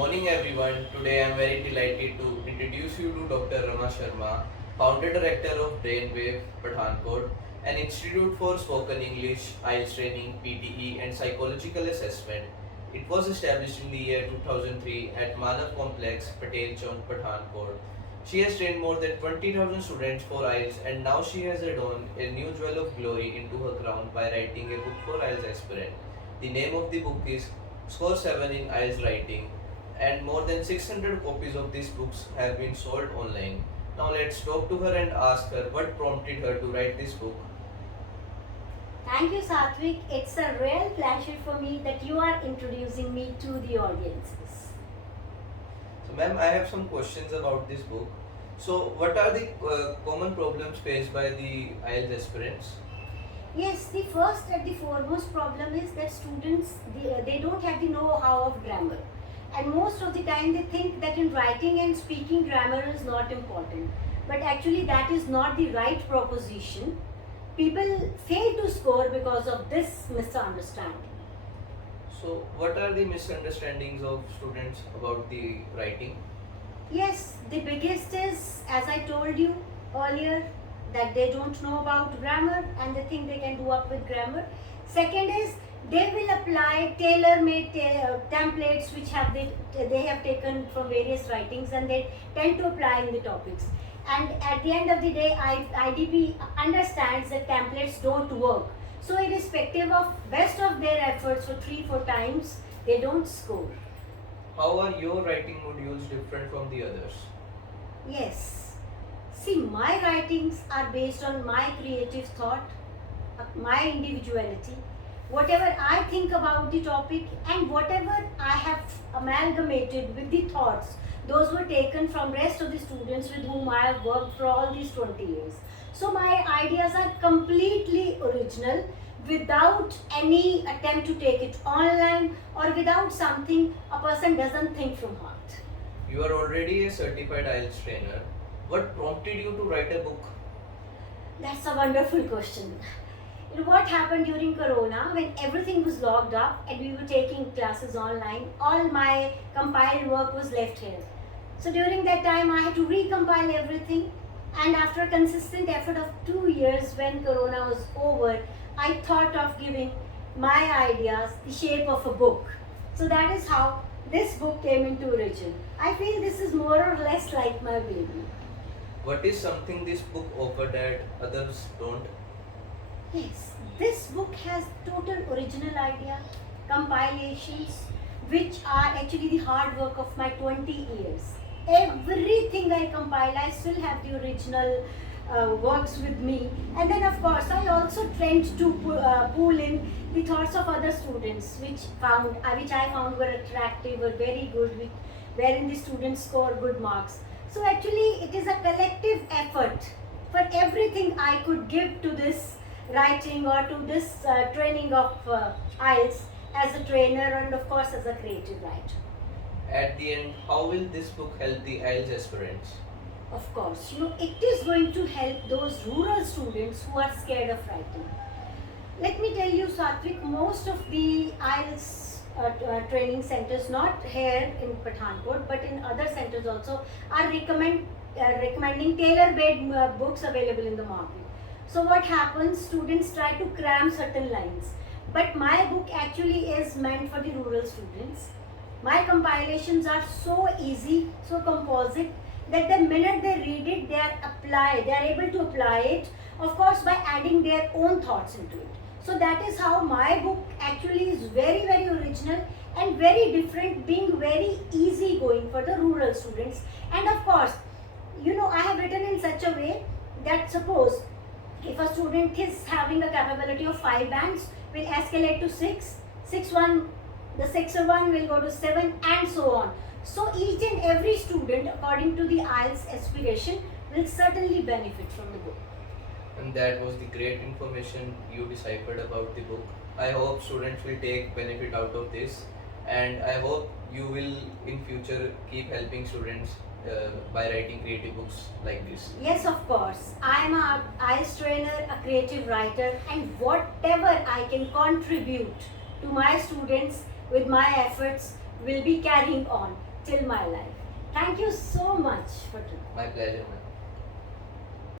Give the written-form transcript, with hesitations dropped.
Morning everyone. Today I am very delighted to introduce you to Dr. Rama Sharma, founder director of Brainwave, Pathankot, an institute for spoken English, IELTS training, PTE and psychological assessment. It was established in the year 2003 at Manav Complex, Patel Chowk, Pathankot. She has trained more than 20,000 students for IELTS and now she has adorned a new jewel of glory into her crown by writing a book for IELTS aspirant. The name of the book is Score 7 in IELTS Writing, and more than 600 copies of these books have been sold online. Now let's talk to her and ask her what prompted her to write this book. Thank you, Satvik. It's a real pleasure for me that you are introducing me to the audiences. So ma'am, I have some questions about this book. So what are the common problems faced by the IELTS aspirants? Yes, the first and the foremost problem is that students, they don't have the know-how of grammar. And most of the time they think that in writing and speaking grammar is not important. But actually that is not the right proposition. People fail to score because of this misunderstanding. So what are the misunderstandings of students about the writing? Yes, the biggest is, as I told you earlier, that they don't know about grammar and they think they can do up with grammar. Second is, they will apply tailor-made templates which they have taken from various writings and they tend to apply in the topics. And at the end of the day, IDP understands that templates don't work. So irrespective of best of their efforts for 3-4 times, they don't score. How are your writing modules different from the others? Yes. See, my writings are based on my creative thought, my individuality, whatever I think about the topic and whatever I have amalgamated with the thoughts, those were taken from rest of the students with whom I have worked for all these 20 years. So my ideas are completely original without any attempt to take it online or without something a person doesn't think from heart. You are already a certified IELTS trainer. What prompted you to write a book? That's a wonderful question. You know what happened during Corona when everything was locked up and we were taking classes online, all my compiled work was left here. So during that time I had to recompile everything, and after a consistent effort of 2 years when Corona was over, I thought of giving my ideas the shape of a book. So that is how this book came into origin. I feel this is more or less like my baby. What is something this book offered that others don't? Yes, this book has total original idea, compilations, which are actually the hard work of my 20 years. Everything I compile, I still have the original works with me. And then of course, I also tend to pull in the thoughts of other students, which I found were attractive, were very good, wherein the students score good marks. So actually, it is a collective effort for everything I could give to this writing or to this training of IELTS as a trainer and of course as a creative writer. At the end, how will this book help the IELTS aspirants? Of course, it is going to help those rural students who are scared of writing. Let me tell you, Satvik, most of the IELTS training centers, not here in Pathankot but in other centers also, are recommending tailor-made books available in the market. So what happens, students try to cram certain lines, but my book actually is meant for the rural students. My compilations are so easy, so composite, that the minute they read it, they are able to apply it, of course by adding their own thoughts into it. So that is how my book actually is very, very original and very different, being very easy going for the rural students. And of course, I have written in such a way that suppose if a student is having a capability of 5 bands, will escalate to 6, 6-1, the 6er one will go to 7 and so on. So each and every student according to the IELTS aspiration will certainly benefit from the book. And that was the great information you deciphered about the book. I hope students will take benefit out of this, and I hope you will in future keep helping students by writing creative books like this. Yes, of course. I am a IELTS trainer, a creative writer, and whatever I can contribute to my students with my efforts will be carrying on. till my life. Thank you so much for today. My pleasure, ma'am.